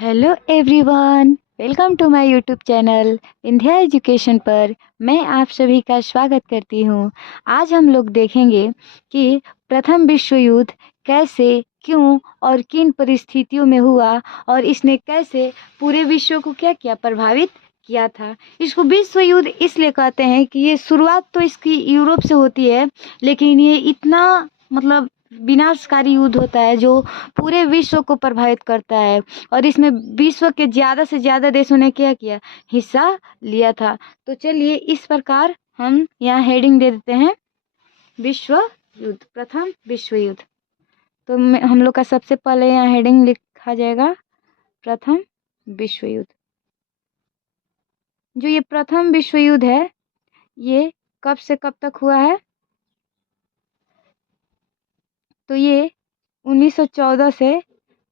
Hello everyone, welcome to my YouTube channel Vindhya education पर मैं आप सभी का स्वागत करती हूँ। आज हम लोग देखेंगे कि प्रथम विश्व युद्ध कैसे, क्यों और किन परिस्थितियों में हुआ और इसने कैसे पूरे विश्व को क्या किया, प्रभावित किया था। इसको विश्व युद्ध इसलिए कहते हैं कि ये शुरुआत तो इसकी यूरोप से होती है, लेकिन ये इतना विनाशकारी युद्ध होता है जो पूरे विश्व को प्रभावित करता है और इसमें विश्व के ज़्यादा से ज़्यादा देशों ने क्या किया, हिस्सा लिया था। तो चलिए इस प्रकार हम यहाँ हेडिंग दे देते हैं विश्व युद्ध, प्रथम विश्व युद्ध। तो हम लोग का सबसे पहले यहाँ हेडिंग लिखा जाएगा प्रथम विश्व युद्ध। जो ये प्रथम विश्व युद्ध है ये कब से कब तक हुआ है, तो ये 1914 से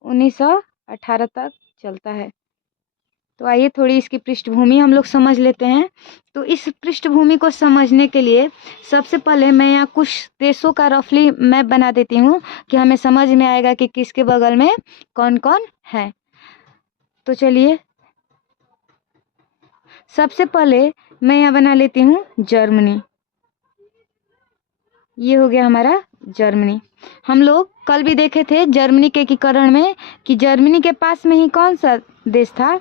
1918 तक चलता है। तो आइए थोड़ी इसकी पृष्ठभूमि हम लोग समझ लेते हैं। तो इस पृष्ठभूमि को समझने के लिए सबसे पहले मैं यहाँ कुछ देशों का रफली मैप बना देती हूँ कि हमें समझ में आएगा कि किसके बगल में कौन कौन है। तो चलिए सबसे पहले मैं यहाँ बना लेती हूँ जर्मनी। ये हो गया हमारा जर्मनी। हम लोग कल भी देखे थे जर्मनी के एकीकरण में कि जर्मनी के पास में ही कौन सा देश था,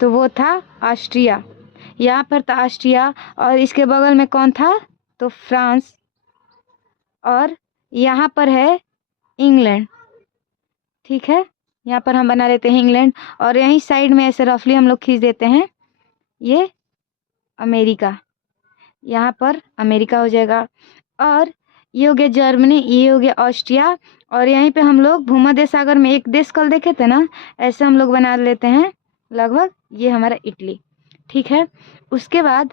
तो वो था ऑस्ट्रिया। यहाँ पर था ऑस्ट्रिया और इसके बगल में कौन था, तो फ्रांस, और यहाँ पर है इंग्लैंड। ठीक है, यहाँ पर हम बना लेते हैं इंग्लैंड और यहीं साइड में ऐसे रफली हम लोग खींच देते हैं ये अमेरिका। यहाँ पर अमेरिका हो जाएगा और ये हो गया जर्मनी, ये हो गया ऑस्ट्रिया और यहीं पे हम लोग भूमध्य सागर में एक देश कल देखे थे ना, ऐसे हम लोग बना लेते हैं लगभग, ये हमारा इटली। ठीक है, उसके बाद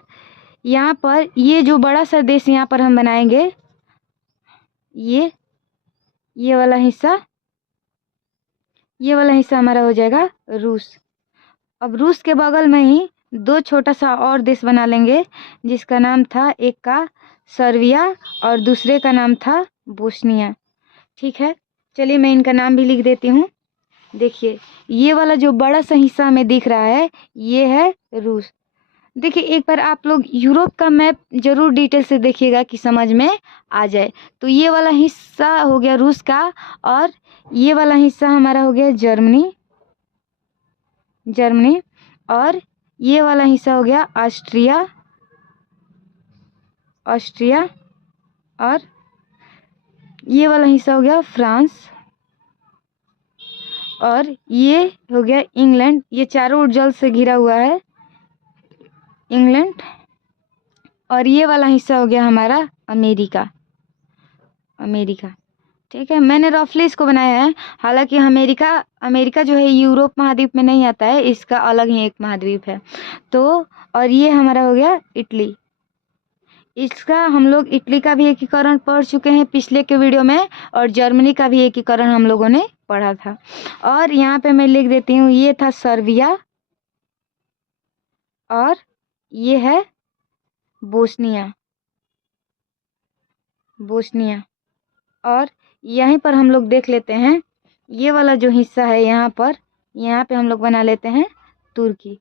यहाँ पर ये जो बड़ा सा देश यहाँ पर हम बनाएंगे ये वाला हिस्सा, ये वाला हिस्सा हमारा हो जाएगा रूस। अब रूस के बगल में ही दो छोटा सा और देश बना लेंगे जिसका नाम था, एक का सर्बिया और दूसरे का नाम था बोस्निया। ठीक है, चलिए मैं इनका नाम भी लिख देती हूँ। देखिए ये वाला जो बड़ा सा हिस्सा हमें दिख रहा है ये है रूस। देखिए एक बार आप लोग यूरोप का मैप जरूर डिटेल से देखिएगा कि समझ में आ जाए। तो ये वाला हिस्सा हो गया रूस का और ये वाला हिस्सा हमारा हो गया जर्मनी और ये वाला हिस्सा हो गया ऑस्ट्रिया और ये वाला हिस्सा हो गया फ्रांस और ये हो गया इंग्लैंड। ये चारों ओर जल से घिरा हुआ है इंग्लैंड और ये वाला हिस्सा हो गया हमारा अमेरिका। ठीक है, मैंने रफली इसको बनाया है। हालांकि अमेरिका जो है यूरोप महाद्वीप में नहीं आता है, इसका अलग ही एक महाद्वीप है। तो और ये हमारा हो गया इटली। इसका हम लोग इटली का भी एकीकरण पढ़ चुके हैं पिछले के वीडियो में और जर्मनी का भी एकीकरण हम लोगों ने पढ़ा था। और यहाँ पे मैं लिख देती हूँ ये था सर्बिया और ये है बोस्निया और यहीं पर हम लोग देख लेते हैं ये वाला जो हिस्सा है यहाँ पे हम लोग बना लेते हैं तुर्की,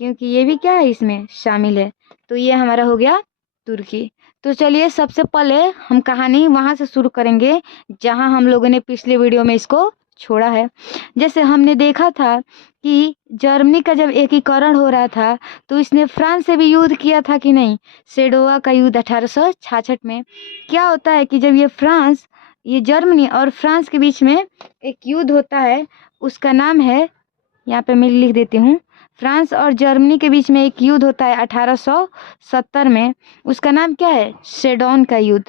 क्योंकि ये भी क्या है इसमें शामिल है। तो ये हमारा हो गया तुर्की। तो चलिए सबसे पहले हम कहानी वहाँ से शुरू करेंगे जहाँ हम लोगों ने पिछले वीडियो में इसको छोड़ा है। जैसे हमने देखा था कि जर्मनी का जब एकीकरण हो रहा था तो इसने फ्रांस से भी युद्ध किया था कि नहीं, सेडोवा का युद्ध 1866 में। क्या होता है कि जब ये जर्मनी और फ्रांस के बीच में एक युद्ध होता है, उसका नाम है, यहाँ पे मैं लिख देती हूँ, फ्रांस और जर्मनी के बीच में एक युद्ध होता है 1870 में। उसका नाम क्या है, सेडोन का युद्ध।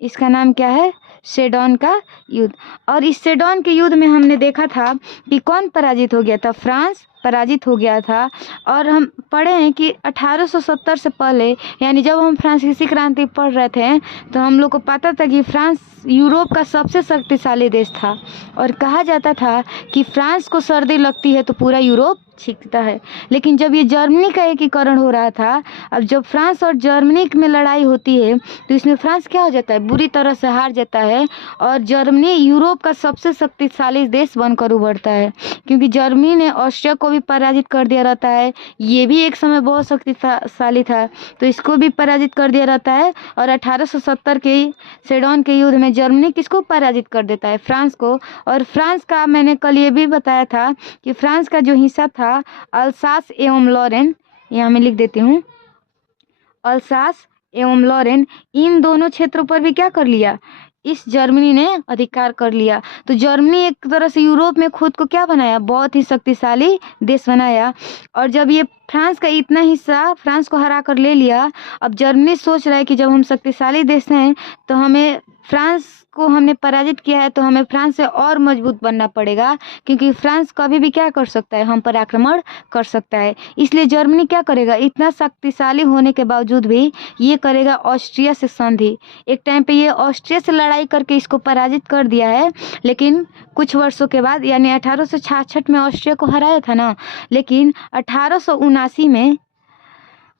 इसका नाम क्या है, सेडोन का युद्ध। और इस सेडोन के युद्ध में हमने देखा था कि कौन पराजित हो गया था, फ्रांस पराजित हो गया था। और हम पढ़े हैं कि 1870 से पहले, यानी जब हम फ्रांसीसी क्रांति पढ़ रहे थे, तो हम लोग को पता था कि फ्रांस यूरोप का सबसे शक्तिशाली देश था। और कहा जाता था कि फ्रांस को सर्दी लगती है तो पूरा यूरोप छींकता है। लेकिन जब ये जर्मनी का एकीकरण हो रहा था, अब जब फ्रांस और जर्मनी में लड़ाई होती है तो इसमें फ्रांस क्या हो जाता है, बुरी तरह से हार जाता है और जर्मनी यूरोप का सबसे शक्तिशाली देश बनकर उभरता है। क्योंकि जर्मनी ने ऑस्ट्रिया को भी पराजित कर दिया रहता है, ये भी एक समय बहुत शक्तिशाली था, तो इसको भी पराजित कर दिया रहता है। और 1870 के सेडन के युद्ध में जर्मनी किसको पराजित कर देता है, फ्रांस को। और फ्रांस का मैंने कल ये भी बताया था कि फ्रांस का जो हिस्सा था अल्सास एवं लॉरेन, यहाँ मैं लिख देती हूँ, अल्सास एवं लॉरेन, इन दोनों क्षेत्रों पर भी क्या कर लिया, इस जर्मनी ने अधिकार कर लिया। तो जर्मनी एक तरह से यूरोप में खुद को क्या बनाया, बहुत ही शक्तिशाली देश बनाया। और जब ये फ्रांस का इतना हिस्सा फ्रांस को हरा कर ले लिया, अब जर्मनी सोच रहा है कि जब हम शक्तिशाली देश हैं तो हमें फ्रांस को हमने पराजित किया है तो हमें फ्रांस से और मजबूत बनना पड़ेगा, क्योंकि फ्रांस कभी भी क्या कर सकता है, हम पर आक्रमण कर सकता है। इसलिए जर्मनी क्या करेगा, इतना शक्तिशाली होने के बावजूद भी ये करेगा ऑस्ट्रिया से संधि। एक टाइम पे ये ऑस्ट्रिया से लड़ाई करके इसको पराजित कर दिया है, लेकिन कुछ वर्षों के बाद, यानी 1866 में ऑस्ट्रिया को हराया था ना, लेकिन 1879 में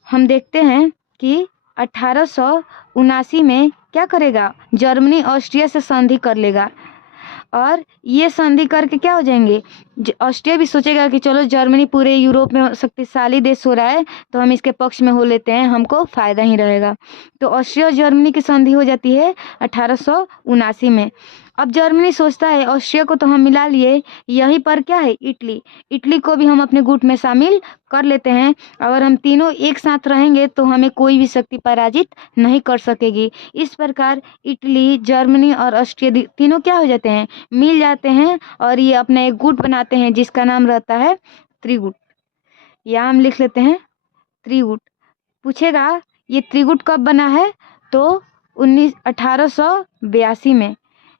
हम देखते हैं कि 1879 में क्या करेगा, जर्मनी ऑस्ट्रिया से संधि कर लेगा। और ये संधि करके क्या हो जाएंगे, ऑस्ट्रिया भी सोचेगा कि चलो जर्मनी पूरे यूरोप में शक्तिशाली देश हो रहा है तो हम इसके पक्ष में हो लेते हैं, हमको फ़ायदा ही रहेगा। तो ऑस्ट्रिया और जर्मनी की संधि हो जाती है 1879 में। अब जर्मनी सोचता है ऑस्ट्रिया को तो हम मिला लिए, यहीं पर क्या है, इटली को भी हम अपने गुट में शामिल कर लेते हैं। अगर हम तीनों एक साथ रहेंगे तो हमें कोई भी शक्ति पराजित नहीं कर सकेगी। इस प्रकार इटली, जर्मनी और ऑस्ट्रिया तीनों क्या हो जाते हैं, मिल जाते हैं और ये अपना एक गुट बनाते हैं जिसका नाम रहता है त्रिगुट। या हम लिख लेते हैं त्रिगुट। पूछेगा ये त्रिगुट कब बना है, तो 1882 में,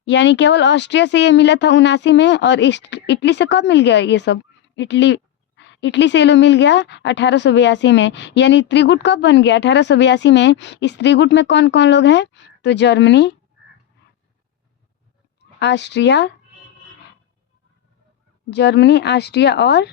यानी केवल ऑस्ट्रिया से ये मिला था 79 में, और इटली से कब मिल गया ये सब, इटली से ये लोग मिल गया 1882 में। यानी त्रिगुट कब बन गया, 1882 में। इस त्रिगुट में कौन कौन लोग हैं, तो जर्मनी, ऑस्ट्रिया और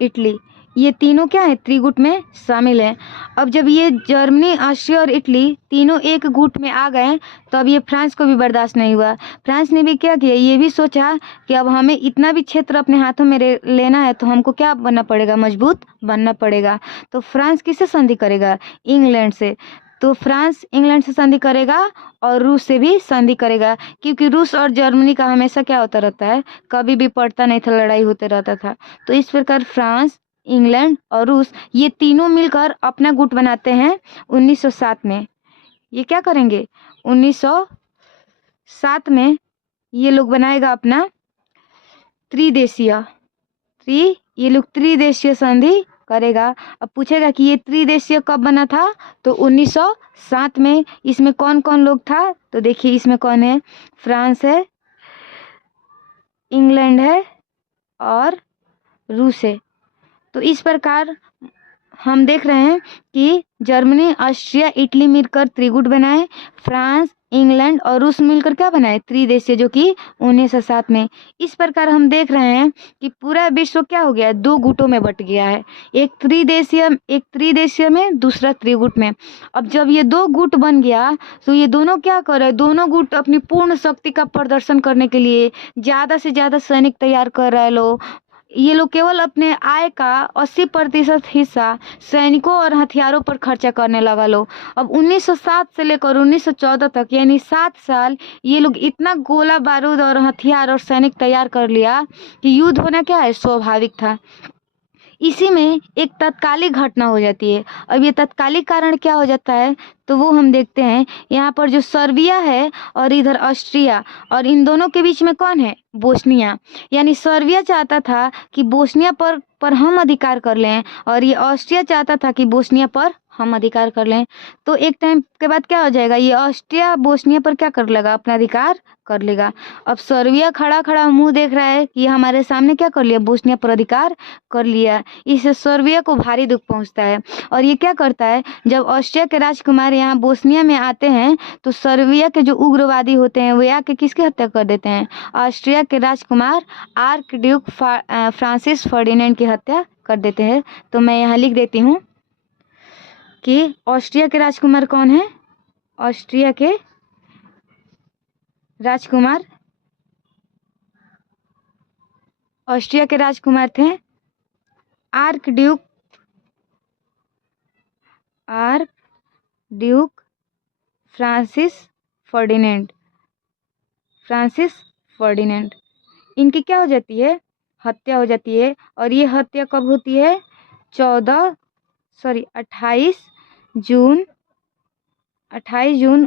इटली, ये तीनों क्या है, त्रिगुट में शामिल हैं। अब जब ये जर्मनी, ऑस्ट्रिया और इटली तीनों एक गुट में आ गए तो अब ये फ्रांस को भी बर्दाश्त नहीं हुआ। फ्रांस ने भी क्या किया, ये भी सोचा कि अब हमें इतना भी क्षेत्र अपने हाथों में लेना है तो हमको क्या बनना पड़ेगा, मजबूत बनना पड़ेगा। तो फ्रांस किससे संधि करेगा, इंग्लैंड से। तो फ्रांस इंग्लैंड से संधि करेगा और रूस से भी संधि करेगा, क्योंकि रूस और जर्मनी का हमेशा क्या होता रहता है, कभी भी पड़ता नहीं था, लड़ाई होते रहता था। तो इस प्रकार फ्रांस, इंग्लैंड और रूस ये तीनों मिलकर अपना गुट बनाते हैं 1907 में। ये क्या करेंगे, 1907 में ये लोग बनाएगा अपना ये लोग त्रिदेशीय संधि करेगा। अब पूछेगा कि ये त्रिदेशीय कब बना था, तो 1907 में। इसमें कौन कौन लोग था, तो देखिए इसमें कौन है, फ्रांस है, इंग्लैंड है और रूस है। तो इस प्रकार हम देख रहे हैं कि जर्मनी, ऑस्ट्रिया, इटली मिलकर त्रिगुट बनाए, फ्रांस, इंग्लैंड और रूस मिलकर क्या बनाए, त्रिदेशीय, जो कि 1907 में। इस प्रकार हम देख रहे हैं कि पूरा विश्व क्या हो गया, दो गुटों में बट गया है, एक त्रिदेशीय में, दूसरा त्रिगुट में। अब जब ये दो गुट बन गया तो ये दोनों क्या कर रहे हैं, दोनों गुट अपनी पूर्ण शक्ति का प्रदर्शन करने के लिए ज़्यादा से ज़्यादा सैनिक तैयार कर रहे लोग। ये लोग केवल अपने आय का 80% हिस्सा सैनिकों और हथियारों पर खर्चा करने लगा लोग। अब 1907 से लेकर 1914 तक, यानी 7 साल, ये लोग इतना गोला बारूद और हथियार और सैनिक तैयार कर लिया कि युद्ध होना क्या है, स्वाभाविक था। इसी में एक तत्कालिक घटना हो जाती है। अब ये तत्कालिक कारण क्या हो जाता है, तो वो हम देखते हैं। यहाँ पर जो सर्बिया है और इधर ऑस्ट्रिया, और इन दोनों के बीच में कौन है, बोस्निया। यानी सर्बिया चाहता था कि बोस्निया पर हम अधिकार कर लें और ये ऑस्ट्रिया चाहता था कि बोस्निया पर हम अधिकार कर लें, तो एक टाइम के बाद क्या हो जाएगा, ये ऑस्ट्रिया बोस्निया पर क्या कर लेगा, अपना अधिकार कर लेगा। अब सर्बिया खड़ा खड़ा मुंह देख रहा है कि हमारे सामने क्या कर लिया, बोस्निया पर अधिकार कर लिया। इससे सर्बिया को भारी दुख पहुंचता है। और ये क्या करता है, जब ऑस्ट्रिया के राजकुमार यहाँ बोस्निया में आते हैं तो सर्बिया के जो उग्रवादी होते हैं वे आके किसकी हत्या कर देते हैं, ऑस्ट्रिया के राजकुमार आर्क ड्यूक फ्रांसिस फर्डिनेंड की हत्या कर देते हैं। तो मैं यहाँ लिख देती हूँ कि ऑस्ट्रिया के राजकुमार कौन है, ऑस्ट्रिया के राजकुमार, ऑस्ट्रिया के राजकुमार थे आर्क ड्यूक फ्रांसिस फर्डिनेंड। इनकी क्या हो जाती है, हत्या हो जाती है। और ये हत्या कब होती है, 28 जून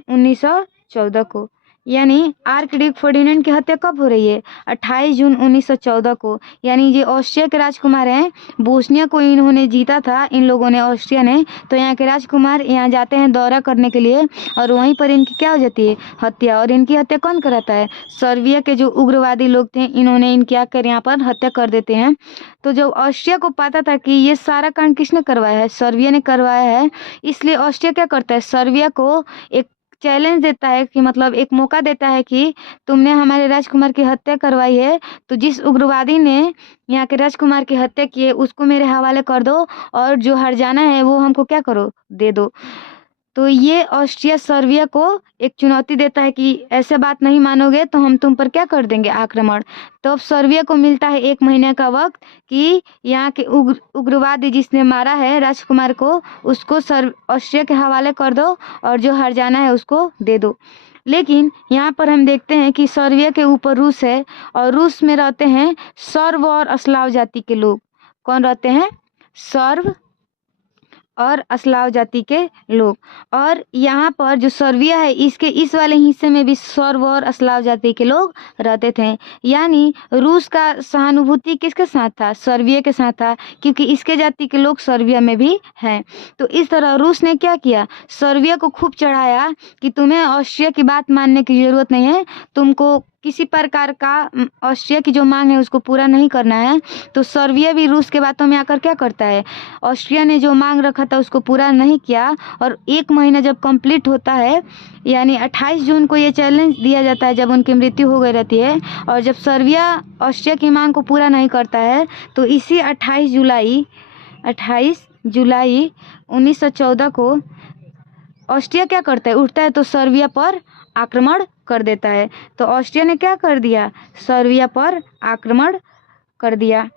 1914 को। यानी आर्कड्यूक फर्डिनेंड की हत्या कब हो रही है, 28 जून 1914 को। यानी ये ऑस्ट्रिया के राजकुमार हैं, बोस्निया को इन्होंने जीता था, इन लोगों ने, ऑस्ट्रिया ने। तो यहाँ के राजकुमार यहाँ जाते हैं दौरा करने के लिए और वहीं पर इनकी क्या हो जाती है, हत्या। और इनकी हत्या कौन कराता है, सर्बिया के जो उग्रवादी लोग थे, इन्होंने इनकी आकर यहाँ पर हत्या कर देते हैं। तो जब ऑस्ट्रिया को पता था कि ये सारा कांड किसने करवाया है, सर्बिया ने करवाया है, इसलिए ऑस्ट्रिया क्या करता है, सर्बिया को एक चैलेंज देता है कि मतलब एक मौका देता है कि तुमने हमारे राजकुमार की हत्या करवाई है, तो जिस उग्रवादी ने यहाँ के राजकुमार की हत्या की है उसको मेरे हवाले कर दो और जो हर्जाना है वो हमको क्या करो, दे दो। तो ये ऑस्ट्रिया सर्बिया को एक चुनौती देता है कि ऐसे बात नहीं मानोगे तो हम तुम पर क्या कर देंगे, आक्रमण। तो अब सर्बिया को मिलता है 1 महीने का वक्त कि यहाँ के उग्रवादी जिसने मारा है राजकुमार को उसको ऑस्ट्रिया के हवाले कर दो और जो हर्जाना है उसको दे दो। लेकिन यहाँ पर हम देखते हैं कि सर्बिया के ऊपर रूस है और रूस में रहते हैं सर्व और स्लाव जाति के लोग। कौन रहते हैं, सर्व और स्लाव जाति के लोग। और यहाँ पर जो सर्बिया है इसके इस वाले हिस्से में भी सर्व और स्लाव जाति के लोग रहते थे। यानी रूस का सहानुभूति किसके साथ था, सर्बिया के साथ था, क्योंकि इसके जाति के लोग सर्बिया में भी हैं। तो इस तरह रूस ने क्या किया, सर्बिया को खूब चढ़ाया कि तुम्हें ऑस्ट्रिया की बात मानने की ज़रूरत नहीं है, तुमको किसी प्रकार का ऑस्ट्रिया की जो मांग है उसको पूरा नहीं करना है। तो सर्बिया भी रूस के बातों में आकर क्या करता है, ऑस्ट्रिया ने जो मांग रखा था उसको पूरा नहीं किया। और 1 महीना जब कंप्लीट होता है, यानी 28 जून को ये चैलेंज दिया जाता है जब उनकी मृत्यु हो गई रहती है, और जब सर्बिया ऑस्ट्रिया की मांग को पूरा नहीं करता है तो इसी 28 जुलाई 1914 को ऑस्ट्रिया क्या करता है, उठता है तो सर्बिया पर आक्रमण कर देता है। तो ऑस्ट्रिया ने क्या कर दिया, सर्बिया पर आक्रमण कर दिया।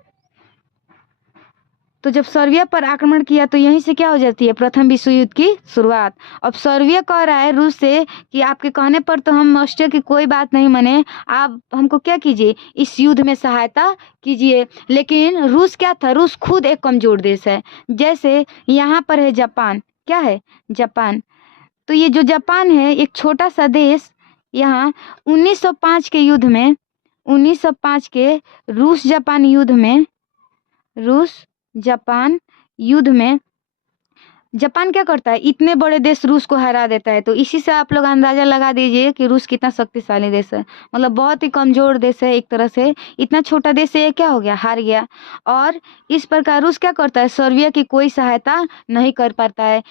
तो जब सर्बिया पर आक्रमण किया तो यहीं से क्या हो जाती है, प्रथम विश्व युद्ध की शुरुआत। अब सर्बिया कह रहा है रूस से कि आपके कहने पर तो हम ऑस्ट्रिया की कोई बात नहीं माने, आप हमको क्या कीजिए, इस युद्ध में सहायता कीजिए। लेकिन रूस क्या था, रूस खुद एक कमजोर देश है। जैसे यहाँ पर है जापान, क्या है, जापान। तो ये जो जापान है एक छोटा सा देश, यहाँ 1905 के युद्ध में, 1905 के रूस जापान युद्ध में जापान क्या करता है, इतने बड़े देश रूस को हरा देता है। तो इसी से आप लोग अंदाजा लगा दीजिए कि रूस कितना शक्तिशाली देश है, मतलब बहुत ही कमजोर देश है एक तरह से। इतना छोटा देश है, ये क्या हो गया, हार गया। और इस प्रकार रूस क्या करता है, सर्बिया की कोई सहायता नहीं कर पाता है।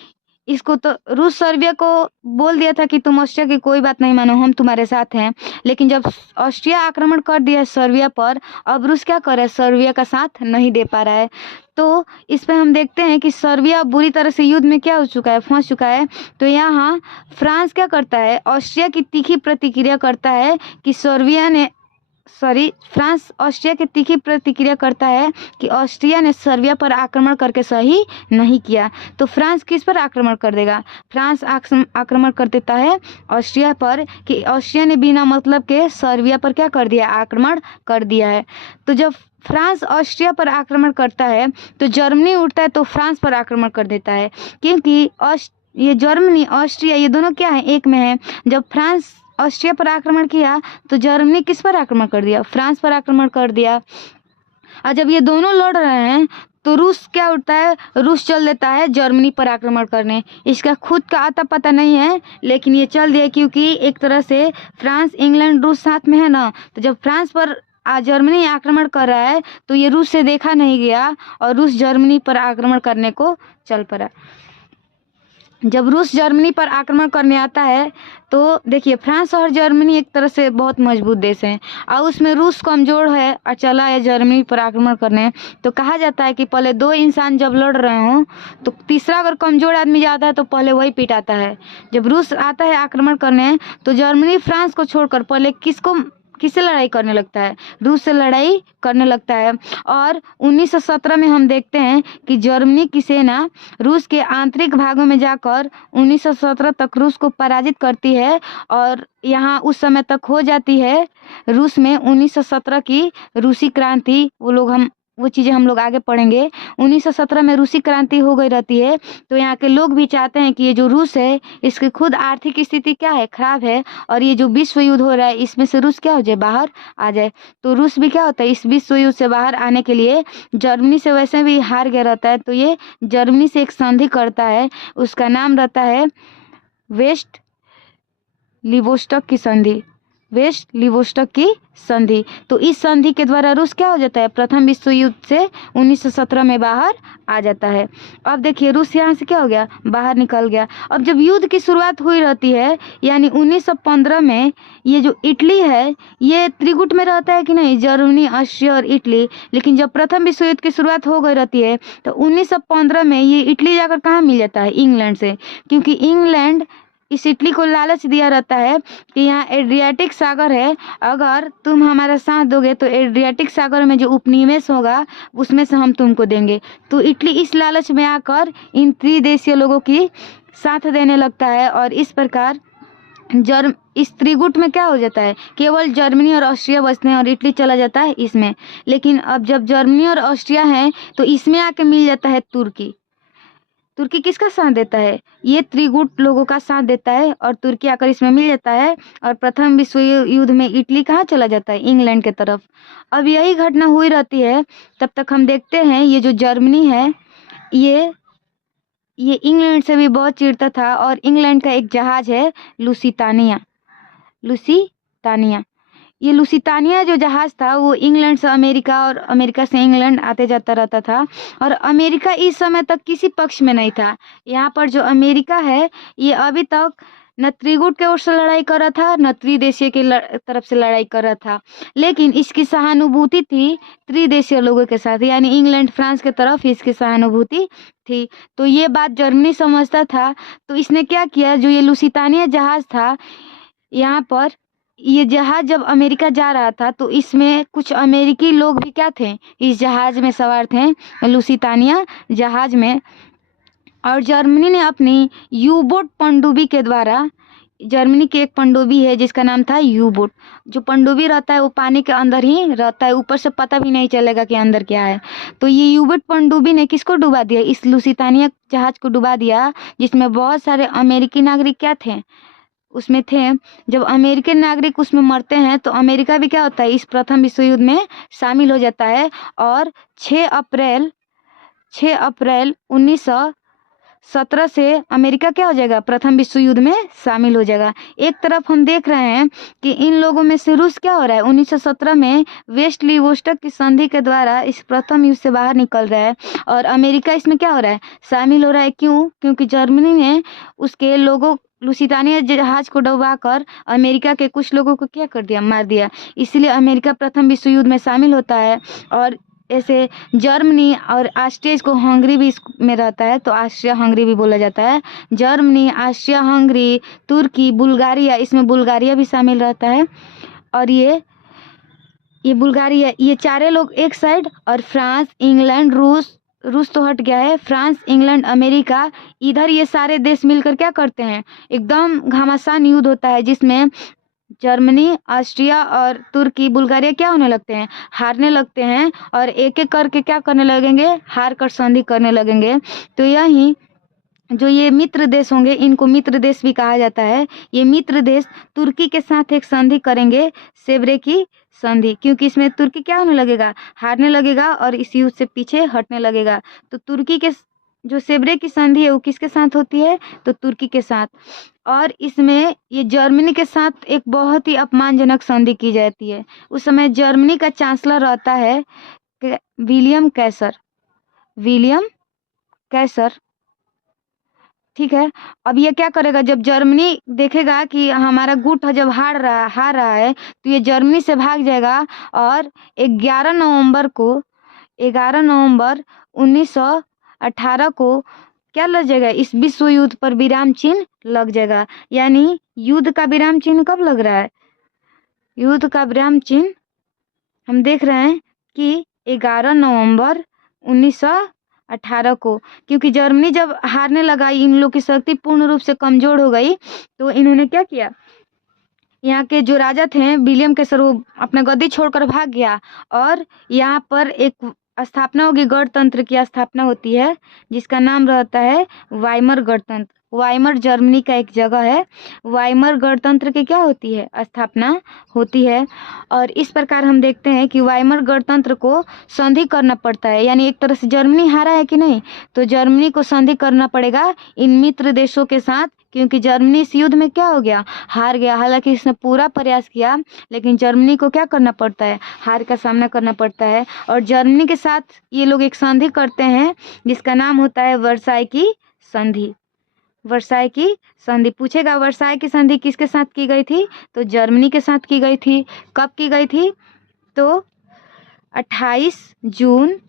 इसको तो रूस सर्बिया को बोल दिया था कि तुम ऑस्ट्रिया की कोई बात नहीं मानो, हम तुम्हारे साथ हैं। लेकिन जब ऑस्ट्रिया आक्रमण कर दिया सर्बिया पर, अब रूस क्या कर रहा है, सर्बिया का साथ नहीं दे पा रहा है। तो इस पर हम देखते हैं कि सर्बिया बुरी तरह से युद्ध में क्या हो चुका है, फंस चुका है। तो यहाँ फ्रांस क्या करता है, ऑस्ट्रिया की तीखी प्रतिक्रिया करता है कि फ्रांस ऑस्ट्रिया की तीखी प्रतिक्रिया करता है कि ऑस्ट्रिया ने सर्बिया पर आक्रमण करके सही नहीं किया। तो फ्रांस किस पर आक्रमण कर देगा, फ्रांस आक्रमण कर देता है ऑस्ट्रिया पर कि ऑस्ट्रिया ने बिना मतलब के सर्बिया पर क्या कर दिया, आक्रमण कर दिया है। तो जब फ्रांस ऑस्ट्रिया पर आक्रमण करता है तो जर्मनी उठता है तो फ्रांस पर आक्रमण कर देता है, क्योंकि ये जर्मनी ऑस्ट्रिया ये दोनों क्या है, एक में है। जब फ्रांस ऑस्ट्रिया पर आक्रमण किया तो जर्मनी किस पर आक्रमण कर दिया, फ्रांस पर आक्रमण कर दिया। और जब ये दोनों लड़ रहे हैं तो रूस क्या उठता है, रूस चल देता है जर्मनी पर आक्रमण करने। इसका खुद का आता पता नहीं है, लेकिन ये चल दिया क्योंकि एक तरह से फ्रांस इंग्लैंड रूस साथ में है ना। तो जब फ्रांस पर जर्मनी आक्रमण कर रहा है तो ये रूस से देखा नहीं गया और रूस जर्मनी पर आक्रमण करने को चल पड़ा। जब रूस जर्मनी पर आक्रमण करने आता है तो देखिए फ्रांस और जर्मनी एक तरह से बहुत मजबूत देश हैं और उसमें रूस कमज़ोर है और चला है जर्मनी पर आक्रमण करने। तो कहा जाता है कि पहले दो इंसान जब लड़ रहे हों तो तीसरा अगर कमज़ोर आदमी जाता है तो पहले वही पिटाता है। जब रूस आता है आक्रमण करने तो जर्मनी फ्रांस को छोड़कर पहले किससे लड़ाई करने लगता है, रूस से लड़ाई करने लगता है। और 1917 में हम देखते हैं कि जर्मनी की सेना रूस के आंतरिक भागों में जाकर 1917 तक रूस को पराजित करती है और यहाँ उस समय तक हो जाती है रूस में 1917 की रूसी क्रांति। वो चीज़ें हम लोग आगे पढ़ेंगे। 1917 में रूसी क्रांति हो गई रहती है। तो यहाँ के लोग भी चाहते हैं कि ये जो रूस है इसकी खुद आर्थिक स्थिति क्या है, खराब है, और ये जो विश्व युद्ध हो रहा है इसमें से रूस क्या हो जाए, बाहर आ जाए। तो रूस भी क्या होता है, इस विश्व युद्ध से बाहर आने के लिए जर्मनी से वैसे भी हार गया रहता है तो ये जर्मनी से एक संधि करता है, उसका नाम रहता है वेस्ट लिवोस्टॉक की संधि, वेस्ट लिवोस्टॉक की संधि। तो इस संधि के द्वारा रूस क्या हो जाता है, प्रथम विश्व युद्ध से 1917 में बाहर आ जाता है। अब देखिए रूस यहाँ से क्या हो गया, बाहर निकल गया। अब जब युद्ध की शुरुआत हुई रहती है यानी 1915 में, ये जो इटली है ये त्रिगुट में रहता है कि नहीं, जर्मनी, ऑस्ट्रिया और इटली। लेकिन जब प्रथम विश्व युद्ध की शुरुआत हो गई रहती है तो 1915 में ये इटली जाकर कहाँ मिल जाता है, इंग्लैंड से। क्योंकि इंग्लैंड इस इटली को लालच दिया रहता है कि यहाँ एड्रियाटिक सागर है, अगर तुम हमारा साथ दोगे तो एड्रियाटिक सागर में जो उपनिवेश होगा उसमें से हम तुमको देंगे। तो इटली इस लालच में आकर इन त्रिदेशीय लोगों की साथ देने लगता है और इस प्रकार इस त्रिगुट में क्या हो जाता है, केवल जर्मनी और ऑस्ट्रिया बचते हैं और इटली चला जाता है इसमें। लेकिन अब जब जर्मनी और ऑस्ट्रिया है तो इसमें आके मिल जाता है तुर्की। तुर्की किसका साथ देता है, ये त्रिगुट लोगों का साथ देता है और तुर्की आकर इसमें मिल जाता है और प्रथम विश्व युद्ध में इटली कहाँ चला जाता है, इंग्लैंड के तरफ। अब यही घटना हुई रहती है। तब तक हम देखते हैं ये जो जर्मनी है ये इंग्लैंड से भी बहुत चिढ़ता था और इंग्लैंड का एक जहाज है लुसितानिया। ये लुसितानिया जो जहाज़ था वो इंग्लैंड से अमेरिका और अमेरिका से इंग्लैंड आते जाता रहता था और अमेरिका इस समय तक किसी पक्ष में नहीं था। यहाँ पर जो अमेरिका है ये अभी तक न त्रिगुट के ओर से लड़ाई कर रहा था न त्रिदेशीय के तरफ से लड़ाई कर रहा था, लेकिन इसकी सहानुभूति थी त्रिदेशीय लोगों के साथ, यानी इंग्लैंड फ्रांस के तरफ इसकी सहानुभूति थी। तो ये बात जर्मनी समझता था। तो इसने क्या किया, जो ये लुसितानिया जहाज़ था, यहाँ पर ये जहाज जब अमेरिका जा रहा था तो इसमें कुछ अमेरिकी लोग भी क्या थे, इस जहाज में सवार थे, लुसितानिया जहाज में। और जर्मनी ने अपनी यू बोट पनडुब्बी के द्वारा, जर्मनी की एक पनडुब्बी है जिसका नाम था यू बोट। जो पनडुब्बी रहता है वो पानी के अंदर ही रहता है, ऊपर से पता भी नहीं चलेगा कि अंदर क्या है। तो ये यू बोट पनडुब्बी ने किसको डुबा दिया, इस लुसितानिया जहाज को डुबा दिया, जिसमें बहुत सारे अमेरिकी नागरिक क्या थे, उसमें थे। जब अमेरिकन नागरिक उसमें मरते हैं तो अमेरिका भी क्या होता है, इस प्रथम विश्व युद्ध में शामिल हो जाता है और 6 अप्रैल 1917 से अमेरिका क्या हो जाएगा, प्रथम विश्व युद्ध में शामिल हो जाएगा। एक तरफ हम देख रहे हैं कि इन लोगों में से रूस क्या हो रहा है, 1917 में वेस्ट लिवोस्टॉक की संधि के द्वारा इस प्रथम युद्ध से बाहर निकल रहा है और अमेरिका इसमें क्या हो रहा है, शामिल हो रहा है। क्यों, क्योंकि जर्मनी ने उसके लोगों लुसितानिया जहाज को डुबाकर अमेरिका के कुछ लोगों को क्या कर दिया, मार दिया। इसलिए अमेरिका प्रथम विश्व युद्ध में शामिल होता है। और ऐसे जर्मनी और ऑस्ट्रिया को हंगरी भी इसमें रहता है, तो ऑस्ट्रिया हंगरी भी बोला जाता है। जर्मनी, ऑस्ट्रिया हंगरी, तुर्की, बुल्गारिया, इसमें बुल्गारिया भी शामिल रहता है। और ये बुल्गारिया, ये चारे लोग एक साइड, और फ्रांस, इंग्लैंड, रूस तो हट गया है, फ्रांस, इंग्लैंड, अमेरिका, इधर ये सारे देश मिलकर क्या करते हैं, एकदम घमासान युद्ध होता है जिसमें जर्मनी, ऑस्ट्रिया और तुर्की, बुल्गारिया क्या होने लगते हैं, हारने लगते हैं और एक एक करके क्या करने लगेंगे, हार कर संधि करने लगेंगे। तो यही जो ये मित्र देश होंगे, इनको मित्र देश भी कहा जाता है। ये मित्र देश तुर्की के साथ एक संधि करेंगे, सेब्रे की संधि, क्योंकि इसमें तुर्की क्या होने लगेगा, हारने लगेगा और इस युद्ध से पीछे हटने लगेगा। तो तुर्की के जो सेब्रे की संधि है वो किसके साथ होती है, तो तुर्की के साथ। और इसमें ये जर्मनी के साथ एक बहुत ही अपमानजनक संधि की जाती है। उस समय जर्मनी का चांसलर रहता है विलियम कैसर, विलियम कैसर, ठीक है। अब ये क्या करेगा, जब जर्मनी देखेगा कि हमारा गुट जब हार रहा है तो ये जर्मनी से भाग जाएगा और 11 नवंबर 1918 को क्या लग जाएगा, इस विश्व युद्ध पर विराम चिन्ह लग जाएगा। यानी युद्ध का विराम चिन्ह कब लग रहा है, युद्ध का विराम चिन्ह हम देख रहे हैं कि 11 नवंबर 1918 को, क्योंकि जर्मनी जब हारने लगा, इन लोग की शक्ति पूर्ण रूप से कमजोर हो गई, तो इन्होंने क्या किया, यहाँ के जो राजा थे विलियम कैसर, वो अपना गद्दी छोड़कर भाग गया और यहाँ पर एक स्थापना होगी, गणतंत्र की स्थापना होती है जिसका नाम रहता है वाइमर गणतंत्र। वाइमर जर्मनी का एक जगह है, वाइमर गणतंत्र की क्या होती है, स्थापना होती है। और इस प्रकार हम देखते हैं कि वाइमर गणतंत्र को संधि करना पड़ता है, यानी एक तरह से जर्मनी हारा है कि नहीं, तो जर्मनी को संधि करना पड़ेगा इन मित्र देशों के साथ, क्योंकि जर्मनी इस युद्ध में क्या हो गया, हार गया। हालांकि इसने पूरा प्रयास किया लेकिन जर्मनी को क्या करना पड़ता है, हार का सामना करना पड़ता है। और जर्मनी के साथ ये लोग एक संधि करते हैं जिसका नाम होता है वर्साई की संधि। वर्साई की संधि पूछेगा, वर्साई की संधि किसके साथ की गई थी, तो जर्मनी के साथ की गई थी। कब की गई थी, तो 28 जून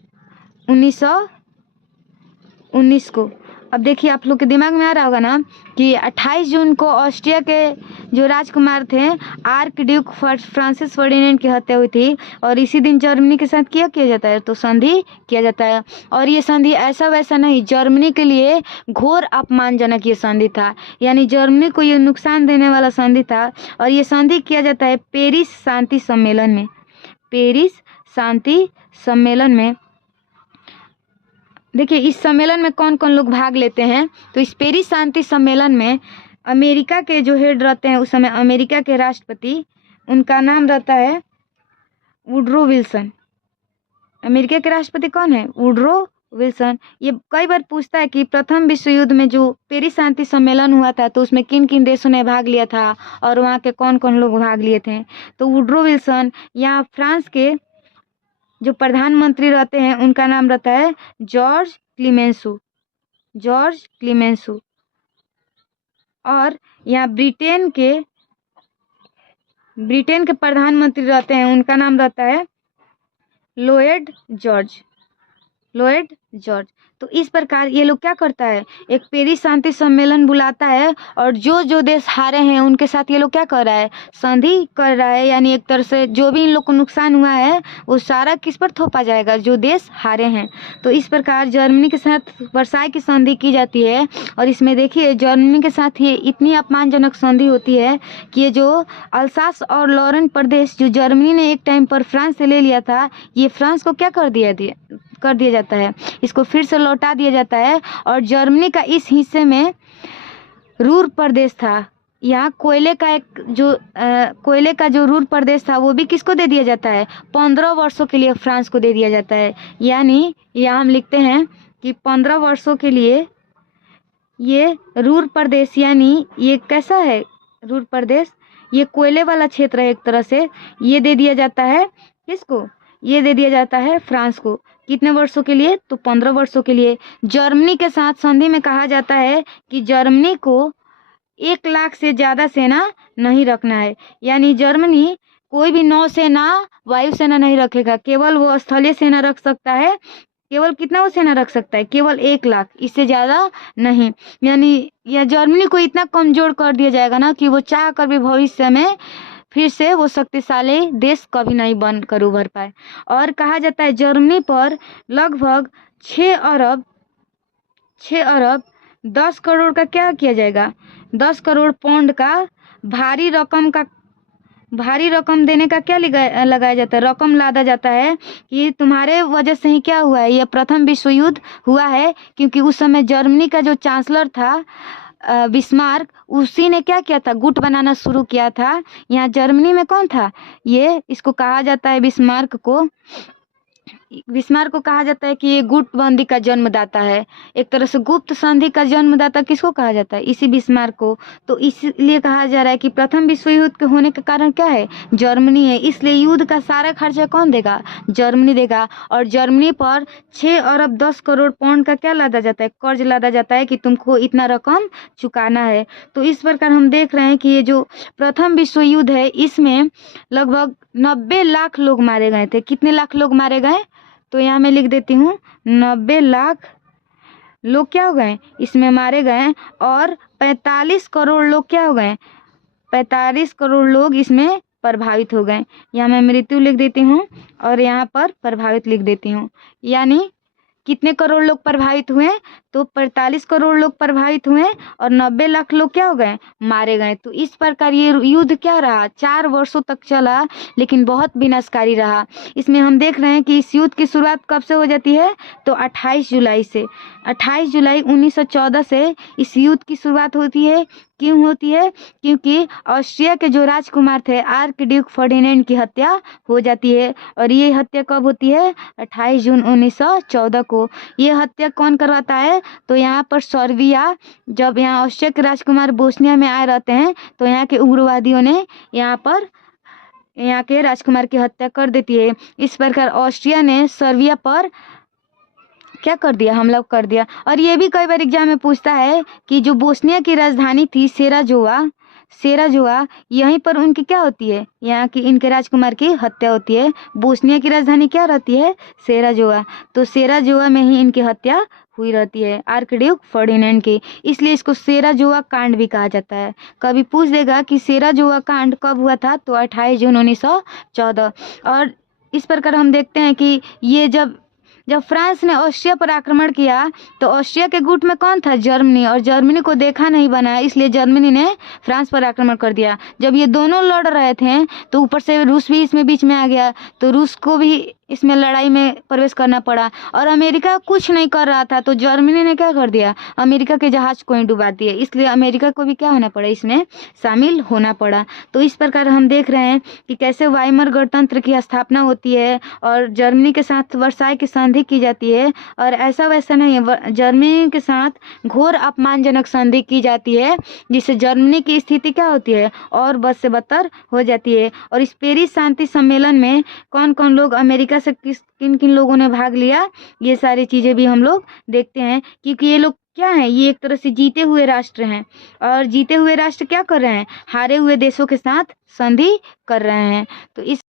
1919 को। अब देखिए आप लोग के दिमाग में आ रहा होगा ना कि 28 जून को ऑस्ट्रिया के जो राजकुमार थे आर्क ड्यूक फ्रांसिस फर्डिनेंड की हत्या हुई थी, और इसी दिन जर्मनी के साथ किया जाता है, तो संधि किया जाता है। और ये संधि ऐसा वैसा नहीं, जर्मनी के लिए घोर अपमानजनक ये संधि था, यानी जर्मनी को ये नुकसान देने वाला संधि था। और ये संधि किया जाता है पेरिस शांति सम्मेलन में, पेरिस शांति सम्मेलन में। देखिए इस सम्मेलन में कौन कौन लोग भाग लेते हैं, तो इस पेरिस शांति सम्मेलन में अमेरिका के जो हेड रहते हैं उस समय, अमेरिका के राष्ट्रपति, उनका नाम रहता है वुडरो विल्सन। अमेरिका के राष्ट्रपति कौन है, वुडरो विल्सन। ये कई बार पूछता है कि प्रथम विश्व युद्ध में जो पेरिस शांति सम्मेलन हुआ था तो उसमें किन किन देशों ने भाग लिया था और वहाँ के कौन कौन लोग भाग लिए थे, तो वुडरो विल्सन। यहाँ फ्रांस के जो प्रधानमंत्री रहते हैं उनका नाम रहता है जॉर्ज क्लीमेंसू, जॉर्ज क्लीमेंसू। और यहाँ ब्रिटेन के प्रधानमंत्री रहते हैं, उनका नाम रहता है लॉयड जॉर्ज, लॉयड जॉर्ज। तो इस प्रकार ये लोग क्या करता है, एक पेरिस शांति सम्मेलन बुलाता है और जो जो देश हारे हैं उनके साथ ये लोग क्या कर रहा है, संधि कर रहा है। यानी एक तरह से जो भी इन लोग को नुकसान हुआ है वो सारा किस पर थोपा जाएगा, जो देश हारे हैं। तो इस प्रकार जर्मनी के साथ वर्साई की संधि की जाती है। और इसमें देखिए जर्मनी के साथ ये इतनी अपमानजनक संधि होती है कि ये जो अल्सास और लॉरेन प्रदेश जो जर्मनी ने एक टाइम पर फ्रांस से ले लिया था, ये फ्रांस को क्या कर दिया जाता है, इसको फिर से लौटा दिया जाता है। और जर्मनी का इस हिस्से में रूर प्रदेश था, यहाँ कोयले का जो रूर प्रदेश था वो भी किसको दे दिया जाता है, 15 वर्षों के लिए फ्रांस को दे दिया जाता है। यानी यहाँ हम लिखते हैं कि 15 वर्षों के लिए ये रूर प्रदेश, यानी ये कैसा है रूर प्रदेश, ये कोयले वाला क्षेत्र है एक तरह से, ये दे दिया जाता है किसको, ये दे दिया जाता है फ्रांस को। कितने वर्षों के लिए, तो 15 वर्षों के लिए। जर्मनी के साथ संधि में कहा जाता है कि जर्मनी को 1 लाख से ज़्यादा सेना नहीं रखना है, यानी जर्मनी कोई भी नौसेना वायुसेना नहीं रखेगा, केवल वो स्थलीय सेना रख सकता है। केवल कितना वो सेना रख सकता है, केवल 1 लाख, इससे ज़्यादा नहीं। यानी यह जर्मनी को इतना कमज़ोर कर दिया जाएगा ना कि वो चाह कर भी भविष्य में फिर से वो शक्तिशाली देश कभी नहीं बन कर उभर पाए। और कहा जाता है जर्मनी पर लगभग 6 अरब 10 करोड़ का क्या किया जाएगा, 10 करोड़ पाउंड का भारी रकम का भारी रकम देने का क्या लगाया जाता है, रकम लादा जाता है कि तुम्हारे वजह से ही क्या हुआ है, यह प्रथम विश्व युद्ध हुआ है। क्योंकि उस समय जर्मनी का जो चांसलर था बिस्मार्क, उसी ने क्या किया था, गुट बनाना शुरू किया था। यहाँ जर्मनी में कौन था, ये इसको कहा जाता है बिस्मार्क को कहा जाता है कि ये गुटबंदी का जन्मदाता है। एक तरह से गुप्त संधि का जन्मदाता किसको कहा जाता है, इसी बिस्मार्क को। तो इसलिए कहा जा रहा है कि प्रथम विश्व युद्ध के होने के कारण क्या है, जर्मनी है, इसलिए युद्ध का सारा खर्चा कौन देगा, जर्मनी देगा। और जर्मनी पर 6 अरब 10 करोड़ पाउंड का क्या लादा जाता है, कर्ज लादा जाता है कि तुमको इतना रकम चुकाना है। तो इस प्रकार हम देख रहे हैं कि ये जो प्रथम विश्व युद्ध है, इसमें लगभग 90 लाख लोग मारे गए थे। कितने लाख लोग मारे गए, तो यहाँ मैं लिख देती हूँ 90 लाख लोग क्या हो गए इसमें मारे गए। और 45 करोड़ लोग क्या हो गए, 45 करोड़ लोग इसमें प्रभावित हो गए। यहाँ मैं मृत्यु लिख देती हूँ और यहाँ पर प्रभावित लिख देती हूँ। यानी कितने करोड़ लोग प्रभावित हुए, तो 45 करोड़ लोग प्रभावित हुए और 90 लाख लोग क्या हो गए, मारे गए। तो इस प्रकार ये युद्ध क्या रहा, 4 वर्षों तक चला, लेकिन बहुत विनाशकारी रहा। इसमें हम देख रहे हैं कि इस युद्ध की शुरुआत कब से हो जाती है, तो 28 जुलाई से। 28 जुलाई 1914 से इस युद्ध की शुरुआत होती है। क्यों होती है, क्योंकि ऑस्ट्रिया के जो राजकुमार थे आर्क ड्यूक फर्डिनेंड की हत्या हो जाती है। और ये हत्या कब होती है, 28 जून 1914 को। ये हत्या कौन करवाता है, तो यहाँ पर सर्बिया, जब यहाँ ऑस्ट्रिया के राजकुमार बोस्निया में आए रहते हैं, तो यहाँ के उग्रवादियों ने यहाँ के राजकुमार की हत्या कर देती है। इस प्रकार ऑस्ट्रिया ने सर्बिया पर क्या कर दिया, हमला कर दिया। और ये भी कई बार एग्जाम में पूछता है कि जो बोस्निया की राजधानी थी सेराजोआ, यहीं पर उनकी क्या होती है, यहाँ की इनके राजकुमार की हत्या होती है। बोस्निया की राजधानी क्या रहती है, सेराजोआ। तो सेराजोआ में ही इनकी हत्या हुई रहती है आर्कड्यूक फर्डिनेंड की, इसलिए इसको सेराजोआ कांड भी कहा जाता है। कभी पूछ देगा कि सेराजोआ कांड कब हुआ था, तो 28 जून 1914। और इस प्रकार हम देखते हैं कि ये जब फ्रांस ने ऑस्ट्रिया पर आक्रमण किया, तो ऑस्ट्रिया के गुट में कौन था, जर्मनी। और जर्मनी को देखा नहीं बना, इसलिए जर्मनी ने फ्रांस पर आक्रमण कर दिया। जब ये दोनों लड़ रहे थे, तो ऊपर से रूस भी इसमें बीच में आ गया, तो रूस को भी इसमें लड़ाई में प्रवेश करना पड़ा। और अमेरिका कुछ नहीं कर रहा था, तो जर्मनी ने क्या कर दिया, अमेरिका के जहाज को ही डुबा दिया। इसलिए अमेरिका को भी क्या होना पड़ा, इसमें शामिल होना पड़ा। तो इस प्रकार हम देख रहे हैं कि कैसे वाइमर गणतंत्र की स्थापना होती है और जर्मनी के साथ वर्साई की संधि की जाती है। और ऐसा वैसा नहीं है, जर्मनी के साथ घोर अपमानजनक संधि की जाती है, जिससे जर्मनी की स्थिति क्या होती है, और बद से बदतर हो जाती है। और इस पेरिस शांति सम्मेलन में कौन कौन लोग, अमेरिका से किन किन लोगों ने भाग लिया, ये सारी चीज़ें भी हम लोग देखते हैं। क्योंकि ये लोग क्या है, ये एक तरह से जीते हुए राष्ट्र हैं। और जीते हुए राष्ट्र क्या कर रहे हैं, हारे हुए देशों के साथ संधि कर रहे हैं। तो इस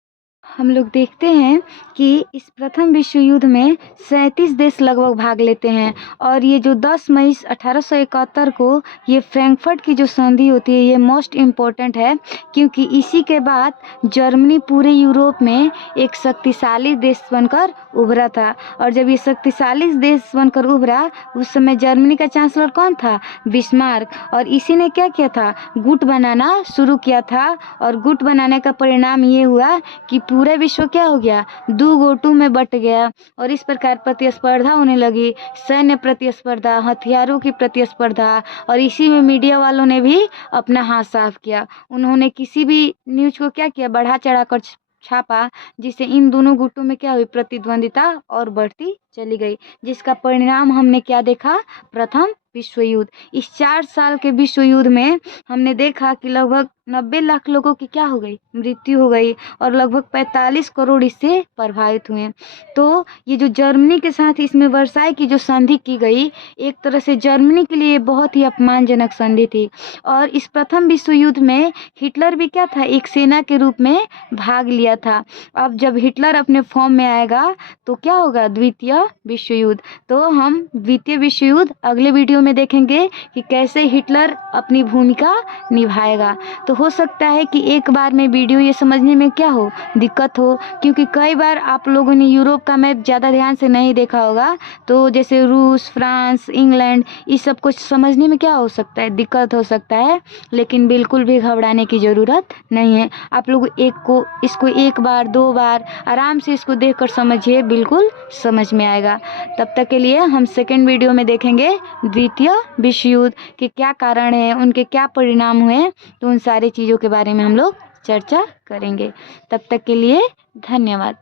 हम लोग देखते हैं कि इस प्रथम विश्व युद्ध में 37 देश लगभग भाग लेते हैं। और ये जो 10 मई 1871 को ये फ्रैंकफर्ट की जो संधि होती है, ये मोस्ट इम्पोर्टेंट है, क्योंकि इसी के बाद जर्मनी पूरे यूरोप में एक शक्तिशाली देश बनकर उभरा था। और जब ये शक्तिशाली देश बनकर उभरा, उस समय जर्मनी का चांसलर कौन था, बिस्मार्क। और इसी ने क्या किया था, गुट बनाना शुरू किया था। और गुट बनाने का परिणाम ये हुआ कि पूरा विश्व क्या हो गया, 2 गोटों में बट गया। और इस प्रकार प्रतिस्पर्धा होने लगी, सैन्य प्रतिस्पर्धा, हथियारों की प्रतिस्पर्धा। और इसी में मीडिया वालों ने भी अपना हाथ साफ किया। उन्होंने किसी भी न्यूज को क्या किया, बढ़ा चढ़ा कर छापा, जिससे इन दोनों गुटों में क्या हुई, प्रतिद्वंदिता और बढ़ती चली गई, जिसका परिणाम हमने क्या देखा, प्रथम विश्व युद्ध। इस 4 साल के विश्व युद्ध में हमने देखा कि लगभग 90 लाख लोगों की क्या हो गई, मृत्यु हो गई, और लगभग 45 करोड़ इससे प्रभावित हुए। तो ये जो जर्मनी के साथ इसमें वर्साई की जो संधि की गई, एक तरह से जर्मनी के लिए बहुत ही अपमानजनक संधि थी। और इस प्रथम विश्व युद्ध में हिटलर भी क्या था, एक सेना के रूप में भाग लिया था। अब जब हिटलर अपने फॉर्म में आएगा, तो क्या होगा, द्वितीय विश्व युद्ध। तो हम द्वितीय विश्व युद्ध अगले वीडियो में देखेंगे कि कैसे हिटलर अपनी भूमिका निभाएगा। तो तो हो सकता है कि एक बार में वीडियो ये समझने में क्या हो, दिक्कत हो, क्योंकि कई बार आप लोगों ने यूरोप का मैप ज़्यादा ध्यान से नहीं देखा होगा, तो जैसे रूस, फ्रांस, इंग्लैंड, इस सब कुछ समझने में क्या हो सकता है, दिक्कत हो सकता है। लेकिन बिल्कुल भी घबराने की ज़रूरत नहीं है। आप लोग इसको एक बार 2 बार आराम से इसको देखकर समझिए, बिल्कुल समझ में आएगा। तब तक के लिए हम सेकेंड वीडियो में देखेंगे द्वितीय विश्व युद्ध के क्या कारण है, उनके क्या परिणाम हुए, तो उन सारी चीज़ों के बारे में हम लोग चर्चा करेंगे। तब तक के लिए धन्यवाद।